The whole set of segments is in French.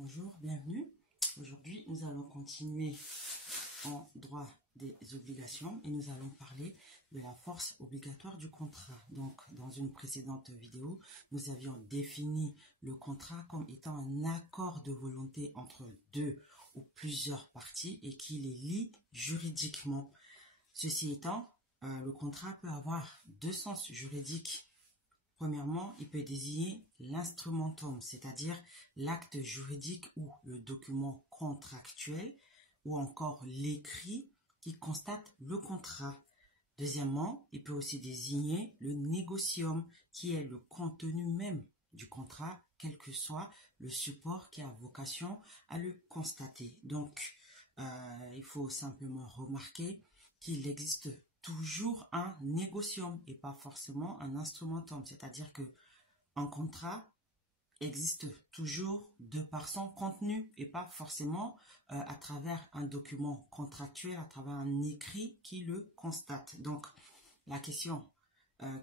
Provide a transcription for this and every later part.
Bonjour, bienvenue. Aujourd'hui, nous allons continuer en droit des obligations et nous allons parler de la force obligatoire du contrat. Donc, dans une précédente vidéo, nous avions défini le contrat comme étant un accord de volonté entre deux ou plusieurs parties et qui les lie juridiquement. Ceci étant, le contrat peut avoir deux sens juridiques. Premièrement, il peut désigner l'instrumentum, c'est-à-dire l'acte juridique ou le document contractuel ou encore l'écrit qui constate le contrat. Deuxièmement, il peut aussi désigner le négocium qui est le contenu même du contrat, quel que soit le support qui a vocation à le constater. Donc, il faut simplement remarquer qu'il existe toujours un négocium et pas forcément un instrumentum, c'est-à-dire que un contrat existe toujours de par son contenu et pas forcément à travers un document contractuel, à travers un écrit qui le constate. Donc, la question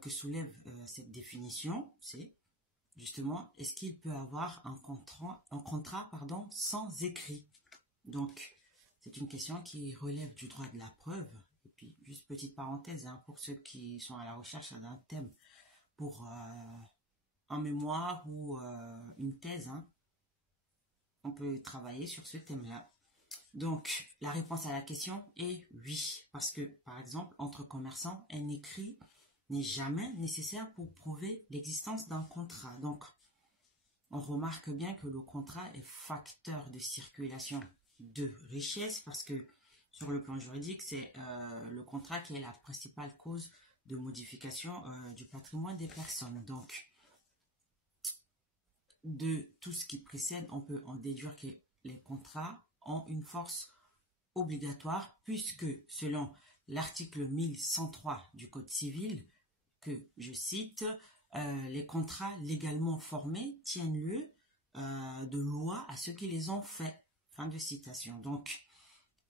que soulève cette définition, c'est justement, est-ce qu'il peut avoir un contrat sans écrit? Donc, c'est une question qui relève du droit de la preuve. Et puis, juste petite parenthèse, pour ceux qui sont à la recherche d'un thème pour un mémoire ou une thèse, on peut travailler sur ce thème-là. Donc, la réponse à la question est oui. Parce que, par exemple, entre commerçants, un écrit n'est jamais nécessaire pour prouver l'existence d'un contrat. Donc, on remarque bien que le contrat est facteur de circulation de richesse parce que sur le plan juridique, c'est le contrat qui est la principale cause de modification du patrimoine des personnes. Donc, de tout ce qui précède, on peut en déduire que les contrats ont une force obligatoire puisque selon l'article 1103 du Code civil, que je cite, les contrats légalement formés tiennent lieu de loi à ceux qui les ont faits. Fin de citation. Donc,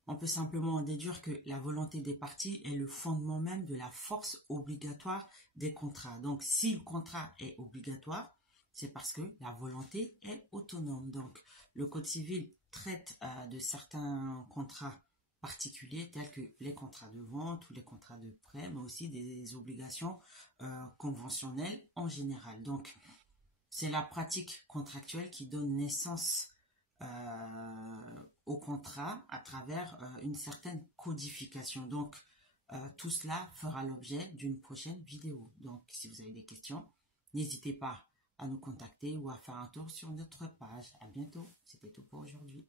on peut simplement en déduire que la volonté des parties est le fondement même de la force obligatoire des contrats. Donc, si le contrat est obligatoire, c'est parce que la volonté est autonome. Donc, le Code civil traite de certains contrats particuliers tels que les contrats de vente ou les contrats de prêt, mais aussi des obligations conventionnelles en général. Donc, c'est la pratique contractuelle qui donne naissance au contrat à travers une certaine codification. Donc, tout cela fera l'objet d'une prochaine vidéo. Donc, si vous avez des questions, n'hésitez pas à nous contacter ou à faire un tour sur notre page. À bientôt. C'était tout pour aujourd'hui.